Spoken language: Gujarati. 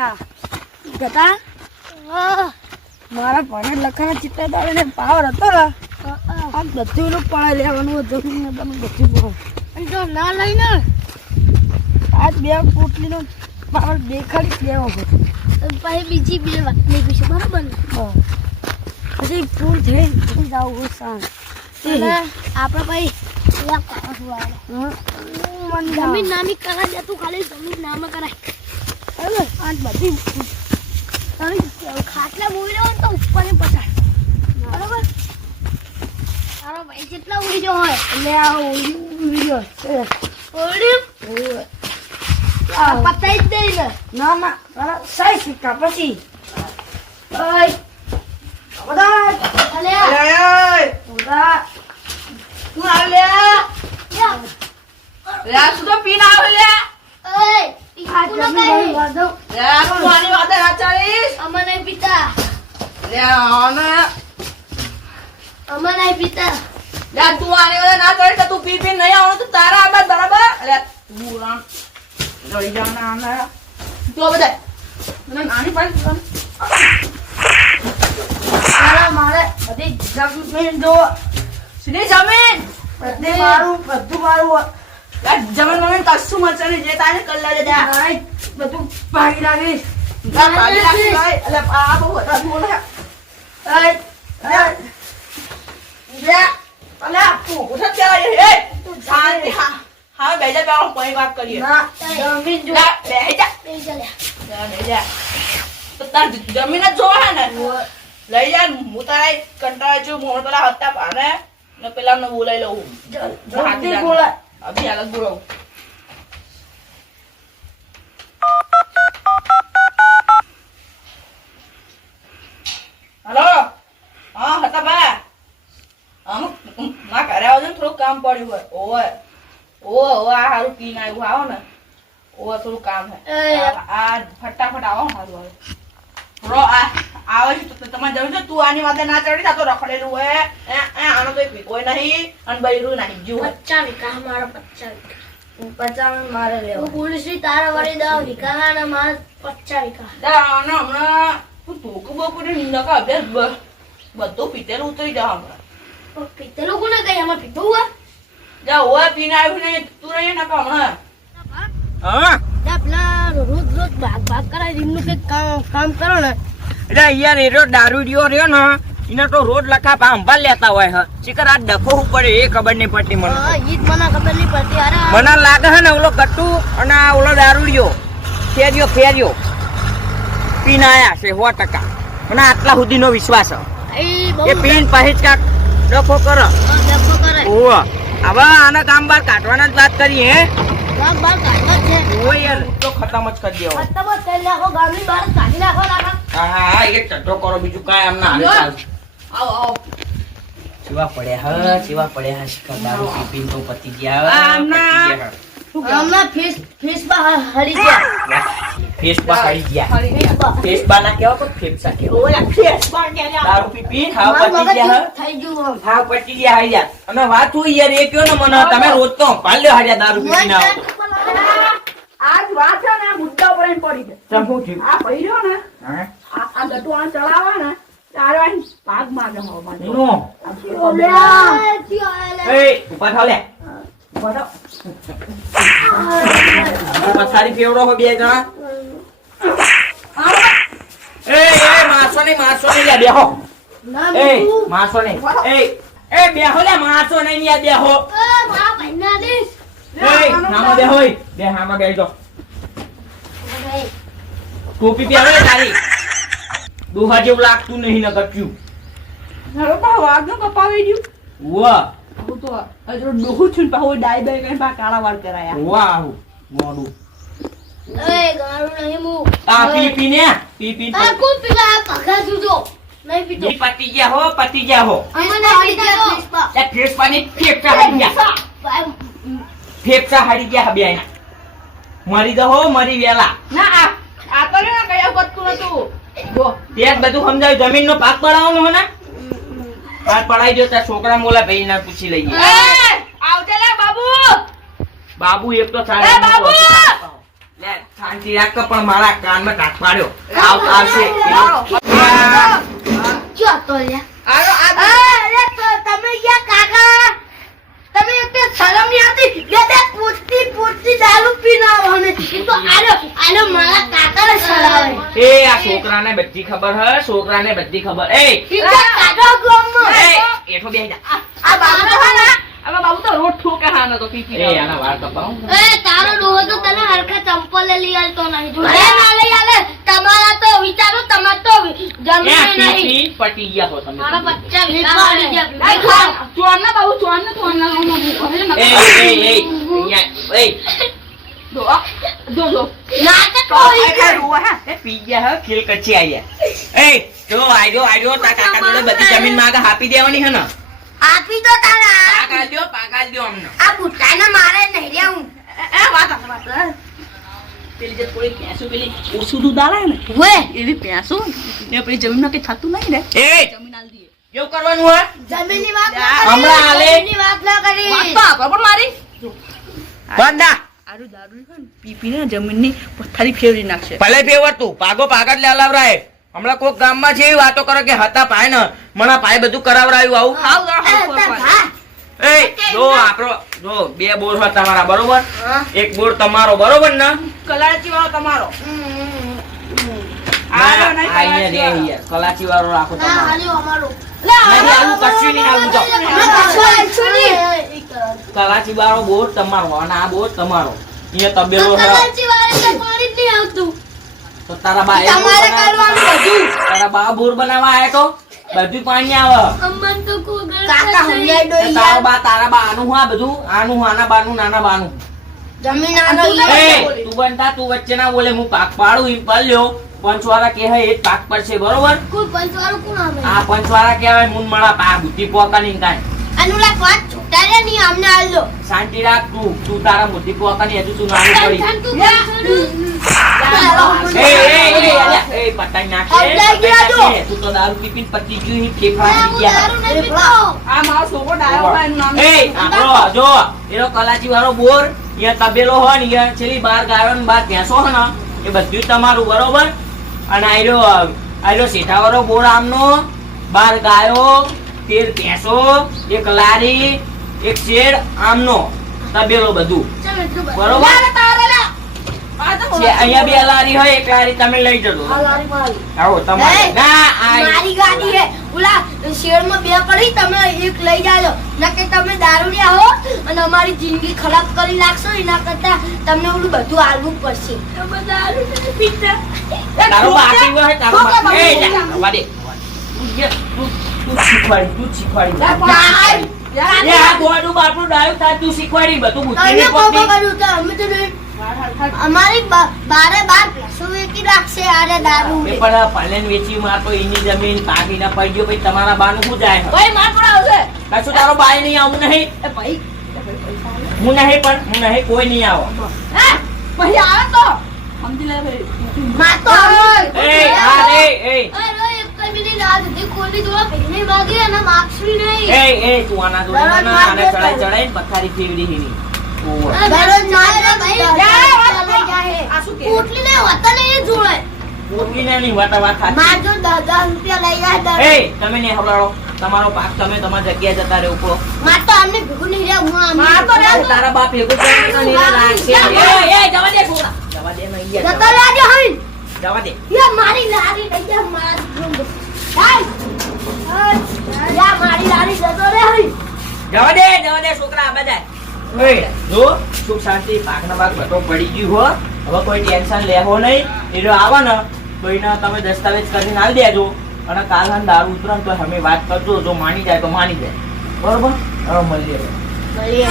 લ્યા ગતા મારા ભણે લખાણ ચિત્ર ને પાવર હતો ને આ બધું પડાઈ લેવાનું હતું ને તમે બધું કહો જો ના લઈને આજ બે પોટલીનો પાવર દેખાડી લેવો હતો પછી બીજી બે વાત નહીં પૂછે બરાબર ને. પછી પૂર થઈ પછી જવું અને આપણે ભાઈ જમીન નાની કરાય તું ખાલી જમીન નામ કરાય. આજ બધી ખાટલા મૂવી રહ્યો તો ઉપર ને પછાડ. બરોબર? તારો ભાઈ જેટલા ઉડી જો હોય. એટલે આ ઉડી ગયો ઉડી પતાઈ જ દઈ ને. ના ના તારા સાઈ સિક્કા પછી. તું આવે લે. લે શું તો પીન આવે લે? અમને પીતા. લે આને. અમે નહીં પીતા. લે તું આની વાતે ના ચાલીશ તો તું પી પી નહીં આવવાનું તો તારા આબાદ બરાબર લે તું રામ જાવ ને આને. તો બધા મને નાની પાડી મારા મારે બધી જમીન જો સીધી જમીન? બધે મારું બધું મારું. લે જમીન કશું મળશે નહીં જે તારે કરી લેજે જા. બધું ભાગી રાખીશ લે રાખી ભાઈ. એટલે આ બહુ વધારે બોલે આય આય લે અલે તું ઉઠત ક્યાં એ તું શાંતિ હા હા બેજા બે કોઈ વાત કરીએ. ના જમીન જો. જોવા ને? લઈ જા હું તારા કંટાળા છું મોણ પેલા હતા પાને પેલા બોલાઈ લઉં. બોલાય. અલગ બોલાવું હલો હા હતા બા અમુકમાં ઘરે આવો ને થોડું કામ પડ્યું હોય ઓવે ઓવે ઓવે આ સારું પીને આવ્યું આવો ને ઓવે થોડું કામ હે આ આ ફટાફટ આવો સારું આવે રો આ આવે છે તો તમારે જવું છે તું આની વાતે ના ચડી તો રખડેલું હોય આનો તો કોઈ નહીં અને બૈરું નહીં. જીવ હોય પચ્ચા વીઘા મારો પચ્ચા મારે લેવા. તારા વળી ને મારે પચ્ચા દા આનો હમણાં તું ધોકું બોકું ને નકા અભ્યાસ બધું પીતેલું ઉતરી જા હમણાં. પીતેલું કોને કઈ? આમાં પીધું હોય? જા પીને આવ્યું ને તું રહી નકા હમણાં. હા જા પેલા રોજ રોજ ભાગ ભાગ કરાય રીમનું કઈ કામ કામ કરો ને. એટલે યાર એ રહ્યો દારૂડિયો રહ્યો ને એને તો રોડ લખા ભાંભાલ લેતા હોય હ. શિકર આ ડખો હું પડે એ ખબર નહીં પડતી મને. ઈ જ મને ખબર નહીં પડતી. અરે મને લાગે છે ને ઓલો ગટ્ટુ અને ઓલો દારૂડિયો ફેર્યો ફેર્યો. પીને આયા છે સો ટકા. મને આટલા સુધીનો વિશ્વાસ એ પીન પછી જ કાક ડખો કરો. હા, ડખો કરે. હવે આના કામ બાર કાઢવાના જ વાત કરી હે? કાઢવા છે. યાર તો ખતમ જ કરી દેવો. ખતમ જ કરી નાખો ગામની બહાર કાઢી નાખો નાખો હા હા હા, એક ચટ્ટો કરો બીજું કાંઈ આમ ના હાલે. ચાલ આવો આવો. સેવા પડ્યા હા સેવા પડ્યા હા શિખર દારૂ પી તો પતી ગયા હા, પતી ગયા હમણાં ફેસ ફેસમાં હરી ગયા. હા. ફેસબા હારી ગયા. ફરી ગયા. ના કેવા પણ ફેફસા કેવા. ઓલા ફેસ પર ગયા દારૂ પી પી હાવ પતી ગયા થઈ ગયું હા પતી ગયા હારી અને વાત હોય યાર એ કયો ને મને તમે રોજ તો પાલ્યો હાર્યા દારૂ પી ના આજ વાત છે ને મુદ્દા પર પડી છે આ ભર્યો ને હા? આ ગટુઆણ ચલાવે ને અહીં ભાગ માંગે હો માં નો. ઓલ્યા, થયો આલે. એ ઊભા થાવ પથારી ફેવડો હો બે જણા? એ એ મારશો નહીં મારશો નહીં લ્યા બેહો. એ બીજું. નહીં એ એ બેહો લે મારશો નહીં લ્યા બેહો. એ, મારા ભાઈના દઈશ. એ નામાં બેહો બે હામાં બેહજો ભાઈ, ટોપી પહેરે તારી. દોહા જેવું લાગતું નહીં ન કચ્યું હવે પાછું વાઘનો કપાવી દ્યું. વાહ હું તો હજુ ડોહું છું પા હું ડાઈ બાય કઈ પા કાળા વાળ કરાયા. વાહ મોડું. એ, ગાળું નહીં મુ આ પી પી ને પી પી આ કો પેલા આ પગા જુદો? નહીં પીતો. ઈ પતી ગયા હો પતી ગયા હો. અમે નહીં પીતા એ ફેસ પાણી ફેફસા હારી ગયા. ફેફસા. હારી ગયા બે મરી દો હો મરી વેલા. ના આ કયા હતું જો ત્યાં બધું સમજાવ્યું જમીન નો પાક પડાવવાનો હોય ને? પાક પડાવી દો ત્યાં છોકરા મોલા ભાઈ ના પૂછી લઈએ. આવજે લે બાબુ. બાબુ એક તો સારા બાબુ! લે શાંતિ રાખ પણ મારા કાનમાં ટાક પાડ્યો. આવ આવશે. ક્યાં તો લ્યા આરો આ અરે તો તમે યા કાકા તમે એક તો શરમ નહીં આવતી બે બે પૂછતી પૂછતી દારૂ પીને આવો ને એ તો આલો આલો મારા કાકાને સડાવે એ આ છોકરાને બધી ખબર હે છોકરાને બધી ખબર. એ એઠો બેહી જા. આ બાબુ તો હે આમાં બાબુ તો રોટ ઠોકે હાનો તો પી પી એ આના વાળ કપાવું. એ તારો ડોહો તો તને હરખા ચંપલ લઈ આલતો નહીં. જો એ ના લઈ આલે તમારા તો વિચારો તમાર તો જમીન નહીં. પટી ગયા હો તમે. મારા બચ્ચા પડી આઈ ગયા. ખા ના બાબુ ચોન ના ચોન ના હું હું એ એ એ અહીંયા, એ જો આ, જો જો નાટક આ હોય કાંઈ હા? એ પી ગયા હે ખીલ કચ્છી આયા એ જો આજો આજો તા કાકા જોડે બધી જમીનમાં આગળ આપી દેવાની હે ને આપી દો તારા પાક આલજો પાક આલજો અમને આ બુટ્ટાને મારે નહીં રહ્યા હું એ વાત વાત પેલી જે થોડી ભેંસો પેલી ઓછું દૂધ આલે ને વે એવી ભેંસો ને પેલી જમીનમાં કઈ થતું નહીં ને એ જમીન આલ દઈએ કરવાનું હે જમીનની વાત ના યા, કરી હમણાં હાલે. જમીનની વાત ના કરી વાત તો આપો પણ મારી બંધા આરું દારૂ છે ને પી પીને જમીનની પથ્થારી ફેરવી નાખશે ભલે ફેવરતું પાગો પાગત લે અલાવરાય હમણાં કોક ગામમાં છે એવી વાતો કરે કે હતા પાય ને મણા પાય બધું કરાવરાયું આવું એ, હાવ તાર ખોર ભા. એ જો આપણો જો બે બોર હોય તમારા બરોબર એક બોર તમારો બરોબર ને કલાચી વાળો તમારો કલાચી વાળો. રાખો તમારો કશું નહીં, આવું કલાચી વાળો બોટ તમારો અને આ બોટ તમારો. અહીંયા તબેલો કરાચી કલાચી પાણી જ નહીં આવતું. તો તારા બા તમારે કરવાનું બધું. તારા બા બોર બનાવવા આયા તો બધું પાણી આવે. અમને તો કોઈ ગળત કાકા હમણાં તો તારા બા તારા બા આનું હા બધું? આનું આના બાનું નાના બાનું. જમીન આનું એ તું બનતા તું વચ્ચે ના બોલે. હું પાક પાડું એમ પાલ્યો પંચવાળા કે હે પાક પર છે પડશે. બરોબર? કોઈ પંચવાળો કોણ આવે? આ પંચવાળા કહેવાય મુન મળા પા બુદ્ધિ પોકાની કાંઈ. અનુલા પાંચ છૂટા રે નહીં અમને આલ્યો શાંતિ રાખ તું. તું તારા મુદ્દી પોતાની હજુ તું નાની પડી એ એ એ એ પતાઈ નાખે. તું. તો દારૂ પી પતી ગયું ઈ ફેફા થઈ ગયા. આ મારો છોકરો ડાયો હોય એનું નામ એ આપણો જો એનો કલાચી વાળો બોર યા તબેલો હોય ને યા છેલી બાર ગાયો ને બાર ભેંસો હો ને એ બધું તમારું બરોબર? અને આયરો આયરો શેઠાવાળો બોર આમનો બાર ગાયો તેર ભેંસો એક લારી એક શેડ આમનો તબેલો બધું. બરોબર? આ તો છે, અહીંયા બે લારી હોય એક લારી તમે લઈ જજો. આવો તમારે. ના આ મારી ગાડી હે. ઓલા શેરમાં બે પડી તમે એક લઈ જાજો. ના કે તમે દારૂડિયા હો અને અમારી જિંદગી ખરાબ કરી નાખશો એના કરતા તમને ઓલું બધું આલવું પડશે. તમે દારૂ પીતા. બાકી હોય તારો એ જા, શીખવાડી તું શીખવાડી. એ આ ગોળનું બાપનું ડાયું થાય તું શીખવાડી બધું બુદ્ધિની કોકો કર્યું તો અમે તો અમારી બારે બાર ભેંસો વેચી રાખશે આરે દારૂ એ પણ પાલન વેચી માર તો એની જમીન પાકીને પડી ગયો પછી તમારા બાનું શું જાય? ભાઈ માર પણ આવશે કશું તારો બાય નહીં આવું નહીં. ભાઈ હું નહીં પણ હું નહીં કોઈ નહીં આવો. હે ભાઈ આવે તો. સમજી લે ભાઈ. માર તો એ આ રે એ. અરે, એક કમીની રાત હતી, કોઈની જોડે પૈણી માગી અને માગશું નહીં. એ એ તું આના જોડે ના, આને માર ચડાઈ પથારી ફેરવી દીધી દરરોજ મારે ભાઈ જા, દાદા લઈ જાય. આ શું કે પોટલીને વતન એ જોડે. પોટલીને નહીં વાતા વાત સાચી. માર જો દસ દસ રૂપિયા લઈ જાય એ તમે નહીં હવડાડો તમારો પાક તમે તમારી જગ્યાએ જતા રહો ઉપરો માર તો આમને ભેગું નહીં રહ્યા, હું માર તો તારા બાપ તો. એ, એ, જવા દે છોકરા. જવા દે નહીં યાર, રહેજો હઈ. જવા દે યા મારી લારી લઈ જા, મારી. છોકરા બધા જો સુખ શાંતિ પાકના પાક બધો પડી ગયું હો. હવે કોઈ ટેન્શન લેવો નહીં. એ જો ને. તો એને તમે દસ્તાવેજ કરીને આવી દેજો. અને કાલ હા દારૂ ઉતરો તો અમે વાત કરજો. જો માની જાય તો માની જાય. બરોબર? હવે મળીએ. મળીએ